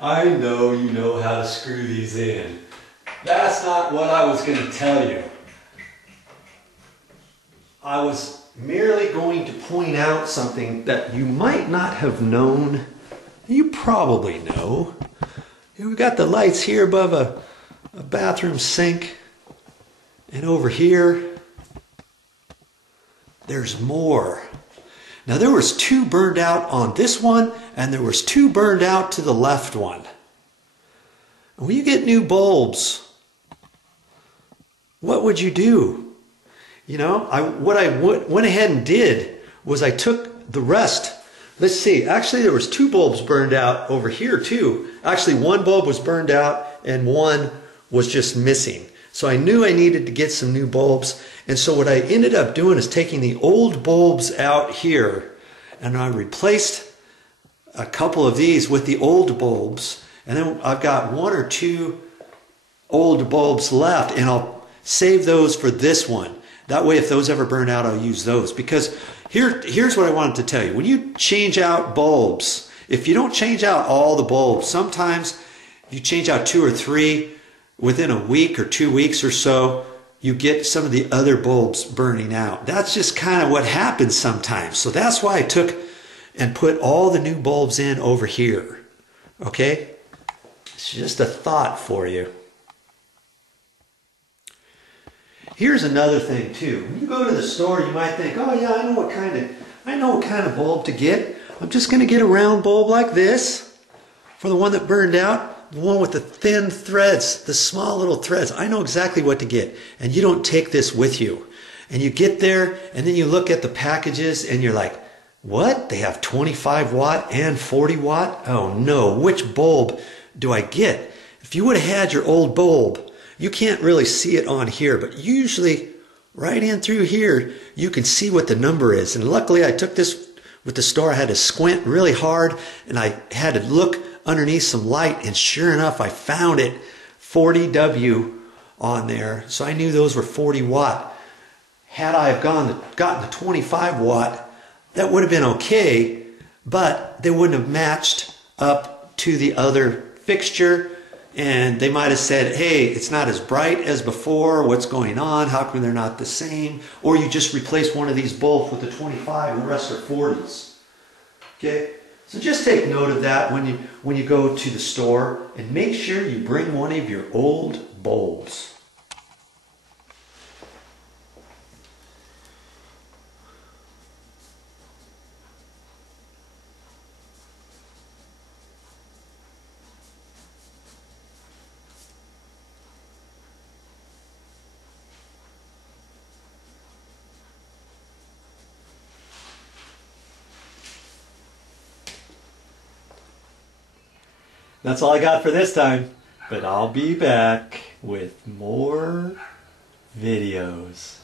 I know you know how to screw these in. That's not what I was going to tell you. I was merely going to point out something that you might not have known. You probably know. We've got the lights here above a bathroom sink. And over here, there's more. Now there was 2 burned out on this one, and there was 2 burned out to the left one. And when you get new bulbs, what would you do? You know, what I went ahead and did was I took the rest. Let's see, actually there was 2 bulbs burned out over here too. Actually 1 bulb was burned out and 1 was just missing. So I knew I needed to get some new bulbs. And so what I ended up doing is taking the old bulbs out here, and I replaced a couple of these with the old bulbs. And then I've got 1 or 2 old bulbs left, and I'll save those for this one. That way if those ever burn out, I'll use those. Because here's what I wanted to tell you. When you change out bulbs, if you don't change out all the bulbs, sometimes you change out 2 or 3, within a week or 2 weeks or so, you get some of the other bulbs burning out. That's just kind of what happens sometimes. So that's why I took and put all the new bulbs in over here. Okay? It's just a thought for you. Here's another thing too. When you go to the store, you might think, oh yeah, I know what kind of bulb to get. I'm just going to get a round bulb like this for the one that burned out. The one with the thin threads, the small little threads. I know exactly what to get. And you don't take this with you. And you get there and then you look at the packages and you're like, what? They have 25 watt and 40 watt? Oh no, which bulb do I get? If you would have had your old bulb, you can't really see it on here, but usually right in through here, you can see what the number is. And luckily I took this with the store. I had to squint really hard and I had to look underneath some light, and sure enough I found it 40W on there, so I knew those were 40 watt. Had I have gotten the 25 watt, that would have been okay, but they wouldn't have matched up to the other fixture, and they might have said, hey, it's not as bright as before, what's going on, how come they're not the same? Or you just replace one of these bulbs with the 25 and the rest are 40s. Okay? So just take note of that when you go to the store, and make sure you bring one of your old bulbs. That's all I got for this time, but I'll be back with more videos.